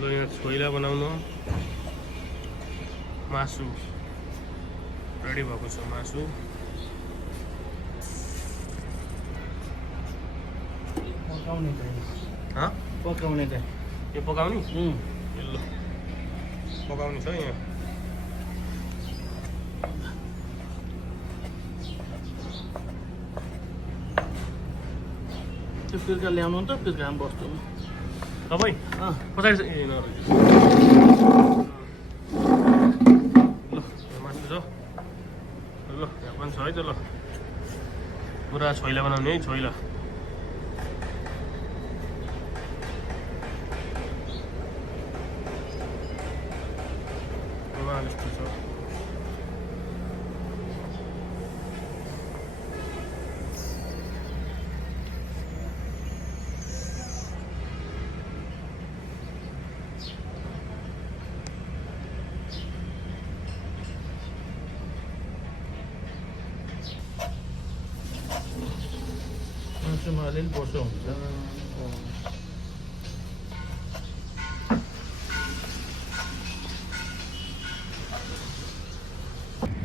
ल यहाँ छोइला बनाउनु मासु रेडी भएको छ मासु पकाउने चाहिँ यो पकाउने ल पकाउने छ यहाँ त्यो पिर्का ल्याउनु नि त पिर्कामा बस्छु तपाईँ पछाडि ल मासु छ ल यहाँ पनि छ है त ल पुरा छोइला बनाउने है छोइला जस्तो छ मासुमा अलिअलि बोसो हुन्छ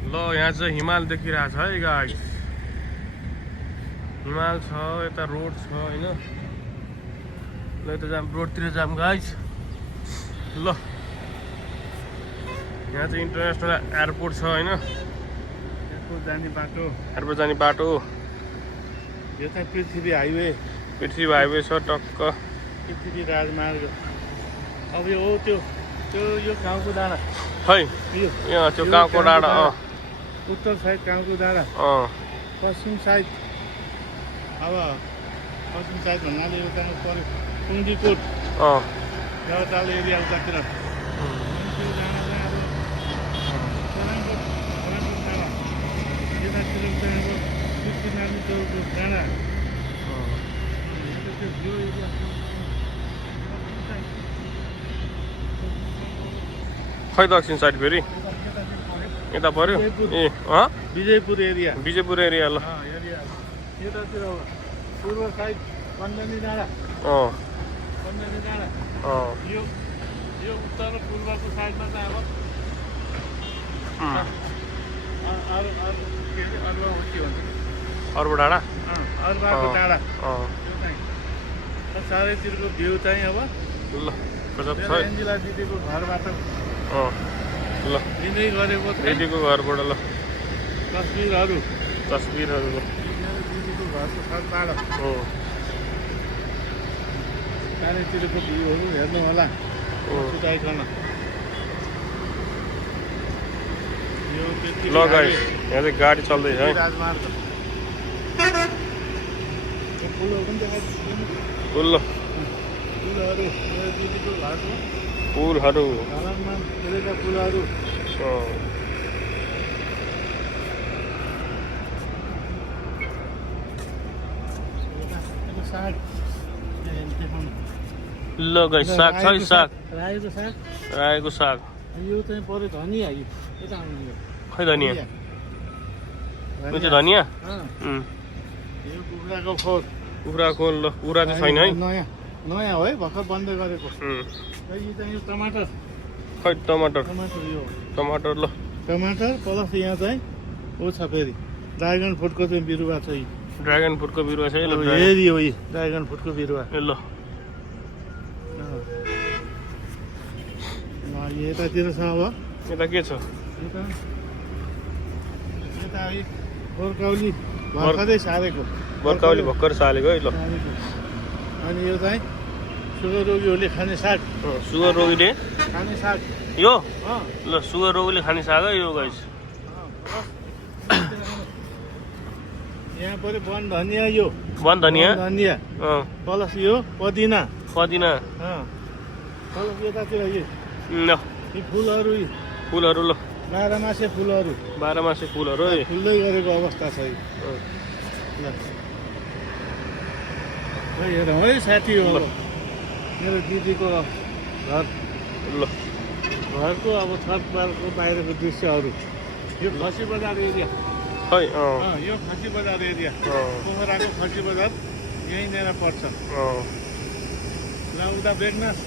ल यहाँ चाहिँ हिमाल देखिरहेको छ है गाइस हिमाल छ यता रोड छ होइन ल यता जाम रोडतिर जाम गाइस ल यहाँ चाहिँ इन्टरनेसनल एयरपोर्ट छ होइन एयरपोर्ट जाने बाटो एयरपोर्ट जाने बाटो यो चाहिँ पृथ्वी हाइवे छ टक्क पृथ्वी राजमार्ग अब यो हो त्यो यो गाउँको डाँडा है यो यहाँ त्यो गाउँको डाँडा उत्तर साइड गाउँको डाँडा पश्चिम साइड अब पश्चिम साइड भन्नाले एउटा पऱ्यो टुङ्गीकोट देवताल एरिया उतातिर त्यो डाँडा चाहिँ अब डाँडा यतातिर चाहिँ अब पृथ्वीनारायण चौरको डाँडा यो एरिया खै दक्षिण साइड फेरि यता पर्यो ए विजयपुर एरिया ल एरिया यतातिर पूर्व साइड कन्यानी डाँडा कन्यानी डाँडा यो उत्तर र पूर्वको साइडमा चाहिँ अब अरू के अरे अरू के भन्छ अर्को डाँडा अरूको डाँडा त्यो चाहिँ चारैतिरको भ्यू चाहिँ अब ल गजब छ एन्जिला दिदीको घरबाट ल लिँदै गरेको दिदीको घरबाट ल तस्बिरहरू तस्बिरहरू दिदीको घरको छतबाट चारैतिरको भ्यूहरू हेर्नु होला छुटाइकन ल गाइस यहाँ चाहिँ गाडी चल्दैछ है राजमार्ग फुलहरू पनि देखाएको फुल फुलहरू मेरो दिदीको घरको फुलहरू ढलानमा खेलेका फुलहरू साग ल गाइस साग छ है साग रायोको साग यो चाहिँ पऱ्यो धनिया यो यता आउनु यो खै धनिया यो चाहिँ धनिया यो कुखुराको खोर कुखुराको ल कुखुरा चाहिँ छैन है नयाँ हो है भर्खर बन्द गरेको यो चाहिँ यो टमाटर खै टमाटर यो टमाटर ल टमाटर प्लस यहाँ चाहिँ ऊ छ फेरि ड्रागन फ्रुटको चाहिँ बिरुवा छ यो ड्रागन फ्रुटको बिरुवा छ है ल हेरी हो ड्रागन फ्रुटको बिरुवा ल यतातिर छ अब यता के छ यता गोर्काउली भर्खरै सारेको बर्काउली भर्खर सालेको है ल अनि यो चाहिँ सुगर रोगीहरूले खाने साग सुगर रोगीले खाने साग यो ल सुगर रोगीले खाने साग है यो गाइस यहाँ पऱ्यो वन धनिया यो वन धनिया प्लस यो पुदिना पुदिना प्लस यतातिर यो ल यी फुलहरू फुलहरू ल बाह्रमासे फुलहरू बाह्रमासे फुलहरू है फुल्दै गरेको अवस्था छ यो ल हेरौँ है साथी हो मेरो दिदीको घर ल घरको अब छतबारको बाहिरको दृश्यहरू यो खसी बजार एरिया खै यो खसी बजार एरिया पोखराको खसी बजार यहीँनिर पर्छ ल उता बेगनाथ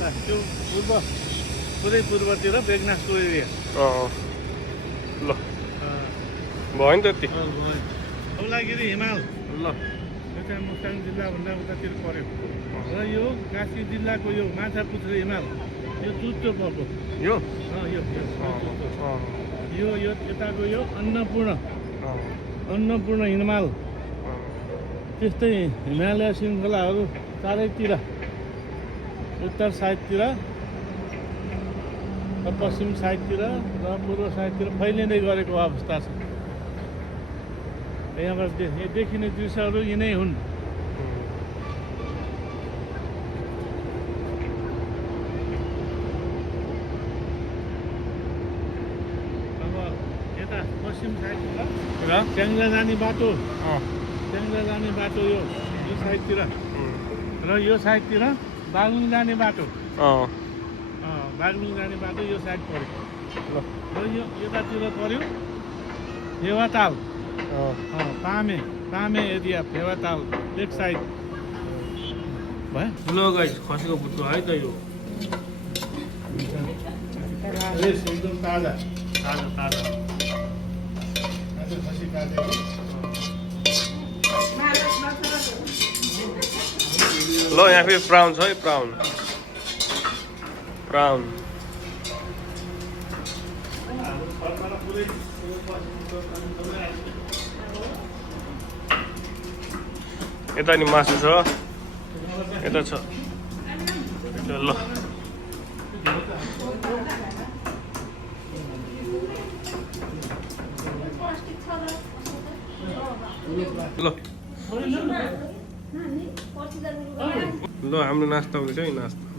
यता त्यो पुरै पूर्वतिर बेगनासको एरिया ल भयो नि त्यति धौलागिरी हिमाल ल यो चाहिँ मुस्ताङ जिल्लाभन्दा उतातिर पर्यो र यो कास्की जिल्लाको यो माछापुच्छ्रे हिमाल यो चुच्चो पर्को यो यो यताको यो अन्नपूर्ण हिमाल त्यस्तै हिमालय श्रृङ्खलाहरू चारैतिर उत्तर साइडतिर र पश्चिम साइडतिर र पूर्व साइडतिर फैलिँदै गरेको अवस्था छ। यहाँबाट देखिने दृश्यहरू यिनै हुन्। अब यता पश्चिम साइडतिर च्याङ्ला जाने बाटो यो साइडतिर र यो साइडतिर बागलुङ जाने बाटो यो साइड पर्यो र यो यतातिर पर्यो Phewatal Pame area Phewatal left side भयो। ल गाइस खसीको बुट्टो है त यो एकदम ताजा खसी काटेको ल यहाँ फेरि प्राउन छ है प्राउन यता नि मासु छ यता छ ल ल हाम्रो नास्ता हुँदैछ है नास्तामा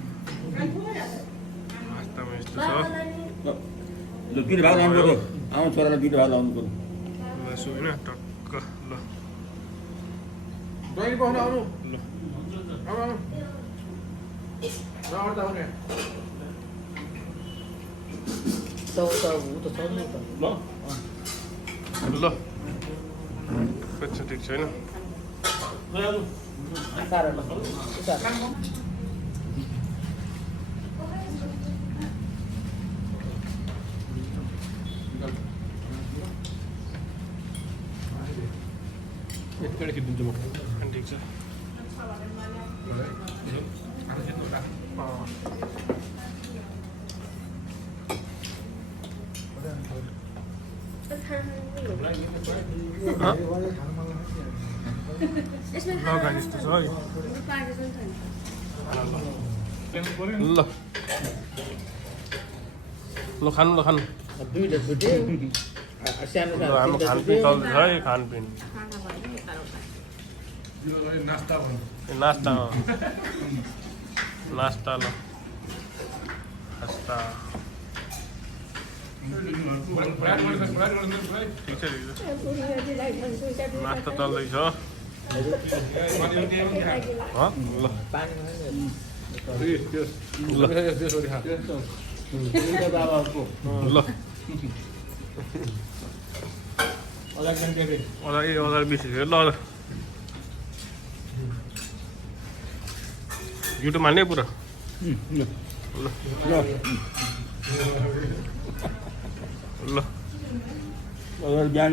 यस्तो छ दुईटा भाग लाउनु पर्यो आमा छोरालाई दुईटा भाग लाउनु पर्यो मासु होइन टक्क ल ल ठिक छैन ठिक छ लगानी यस्तो छ है ल ल खानु ल हाम्रो खानपिन चल्दैछ है खानपिन नास्ता नास्ता ल नास्ता ठिक छ नास्ता चल्दैछ ल युट्युब हाल्ने पुरा ल बिहान